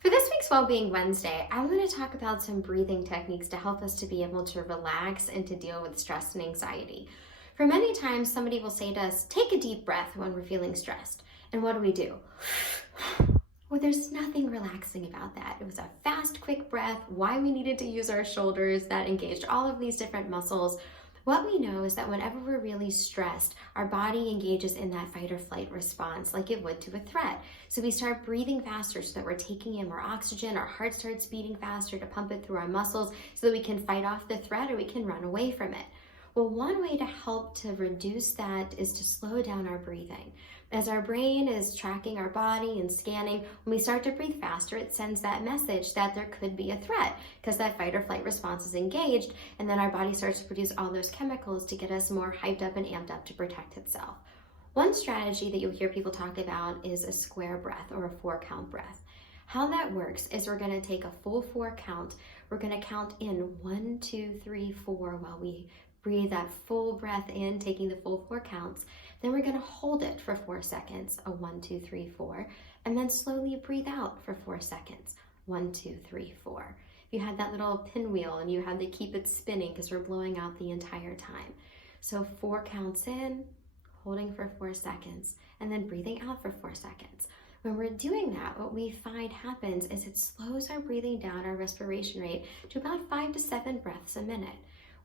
For this week's Wellbeing Wednesday, I want to talk about some breathing techniques to help us to be able to relax and to deal with stress and anxiety. For many times, somebody will say to us, take a deep breath when we're feeling stressed. And what do? Well, there's nothing relaxing about that. It was a fast, quick breath, why we needed to use our shoulders, that engaged all of these different muscles. What we know is that whenever we're really stressed, our body engages in that fight or flight response like it would to a threat. So we start breathing faster so that we're taking in more oxygen, our heart starts beating faster to pump it through our muscles so that we can fight off the threat or we can run away from it. Well, one way to help to reduce that is to slow down our breathing. As our brain is tracking our body and scanning, when we start to breathe faster, it sends that message that there could be a threat because that fight or flight response is engaged, and then our body starts to produce all those chemicals to get us more hyped up and amped up to protect itself. One strategy that you'll hear people talk about is a square breath or a 4-count breath. How that works is we're going to take a full 4 count. We're going to count in 1, 2, 3, 4 while we breathe that full breath in, taking the full 4 counts. Then we're going to hold it for 4 seconds, a 1, 2, 3, 4, and then slowly breathe out for 4 seconds, 1, 2, 3, 4. If you had that little pinwheel and you had to keep it spinning because we're blowing out the entire time. So 4 counts in, holding for 4 seconds, and then breathing out for 4 seconds. When we're doing that, what we find happens is it slows our breathing down, our respiration rate, to about 5 to 7 breaths a minute.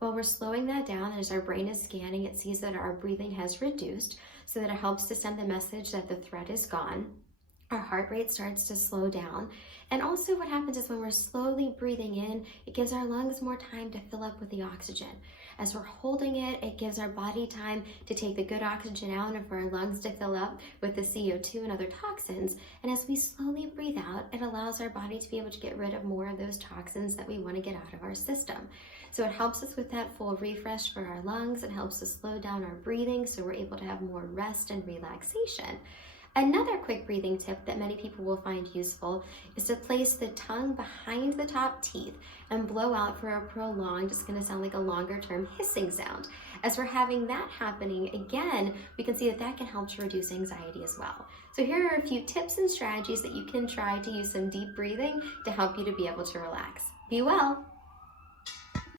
While we're slowing that down, as our brain is scanning, it sees that our breathing has reduced so that it helps to send the message that the threat is gone. Our heart rate starts to slow down. And also what happens is when we're slowly breathing in, it gives our lungs more time to fill up with the oxygen. As we're holding it, it gives our body time to take the good oxygen out and for our lungs to fill up with the CO2 and other toxins. And as we slowly breathe out, it allows our body to be able to get rid of more of those toxins that we want to get out of our system. So it helps us with that full refresh for our lungs. It helps us slow down our breathing so we're able to have more rest and relaxation. Another quick breathing tip that many people will find useful is to place the tongue behind the top teeth and blow out for a prolonged, it's going to sound like a longer term hissing sound. As we're having that happening, again, we can see that that can help to reduce anxiety as well. So here are a few tips and strategies that you can try to use some deep breathing to help you to be able to relax. Be well.